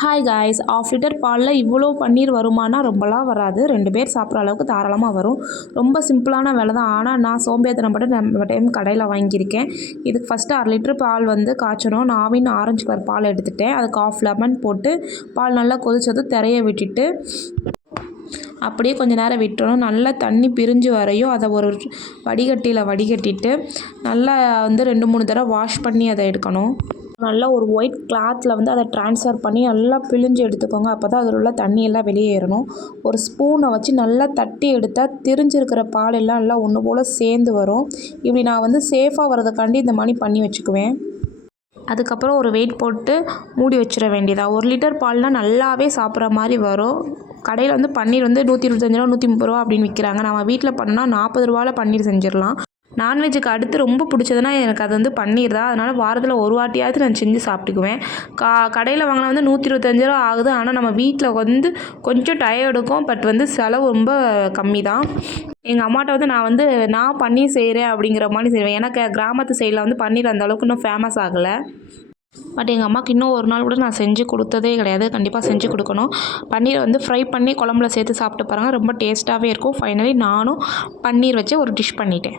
Hi guys, 1/2 litre பாலில் இவ்வளோ பன்னீர் வருமானா ரொம்பலாம் வராது. 2 பேர் சாப்பிட்ற அளவுக்கு தாராளமாக வரும். ரொம்ப சிம்பிளான வேலை தான். ஆனால் நான் சோம்பேறித்தனப்பட்டு நம்ம டைம் கடையில் வாங்கியிருக்கேன். இதுக்கு ஃபஸ்ட்டு 1/2 லிட்டர் பால் வந்து காய்ச்சணும். நான் ஆவின் ஆரஞ்சு கலர் பால் எடுத்துட்டேன். அதுக்கு 1/2 லெமன் போட்டு பால் நல்லா கொதிச்சதும் திரைய விட்டுட்டு அப்படியே கொஞ்சம் நேரம் விட்டுறணும். நல்லா தண்ணி பிரிஞ்சு வரையும் அதை ஒரு வடிகட்டியில் வடிகட்டிட்டு நல்லா வந்து 2-3 தடவை வாஷ் பண்ணி அதை எடுக்கணும். நல்லா ஒரு ஒயிட் கிளாத்தில் வந்து அதை ட்ரான்ஸ்ஃபர் பண்ணி நல்லா பிழிஞ்சு எடுத்துக்கோங்க. அப்போ தான் அதில் உள்ள தண்ணியெல்லாம் வெளியேறணும். ஒரு ஸ்பூனை வச்சு நல்லா தட்டி எடுத்தால் திரிஞ்சிருக்கிற பால் எல்லாம் நல்லா ஒன்று போல் சேர்ந்து வரும். இப்படி நான் வந்து சேஃபாக வரதுக்காண்டி இந்த மாதிரி பண்ணி வச்சுக்குவேன். அதுக்கப்புறம் ஒரு வெயிட் போட்டு மூடி வச்சிட வேண்டியதா. 1 லிட்டர் பால்னால் நல்லாவே சாப்பிட்ற மாதிரி வரும். கடையில் வந்து பன்னீர் வந்து 125 ரூபா 130 ரூபா அப்படின்னு விற்கிறாங்க. நம்ம வீட்டில் பண்ணால் 40 ரூபாவில் பன்னீர் செஞ்சிடலாம். நான்வெஜ்ஜுக்கு அடுத்து ரொம்ப பிடிச்சதுன்னா எனக்கு அது வந்து பன்னீர் தான். அதனால் வாரத்தில் ஒரு வாட்டியாவது நான் செஞ்சு சாப்பிட்டுக்குவேன். கடையில் வாங்கினா வந்து 125 ரூபா ஆகுது. ஆனால் நம்ம வீட்டில் வந்து கொஞ்சம் டயம் எடுக்கும். பட் வந்து செலவு ரொம்ப கம்மி தான். எங்கள் அம்மாட்ட வந்து நான் பன்னீர் செய்கிறேன் அப்படிங்கிற மாதிரி செய்வேன். ஏன்னா கிராமத்து சைடில் வந்து பன்னீர் அந்த அளவுக்கு இன்னும் ஃபேமஸ் ஆகலை. பட் எங்கள் அம்மாவுக்கு இன்னும் ஒரு நாள் கூட நான் செஞ்சு கொடுத்ததே கிடையாது. கண்டிப்பாக செஞ்சு கொடுக்கணும். பன்னீரை வந்து ஃப்ரை பண்ணி குழம்புல சேர்த்து சாப்பிட்டு பாருங்கள். ரொம்ப டேஸ்ட்டாகவே இருக்கும். ஃபைனலி நானும் பன்னீர் வச்சு ஒரு டிஷ் பண்ணிட்டேன்.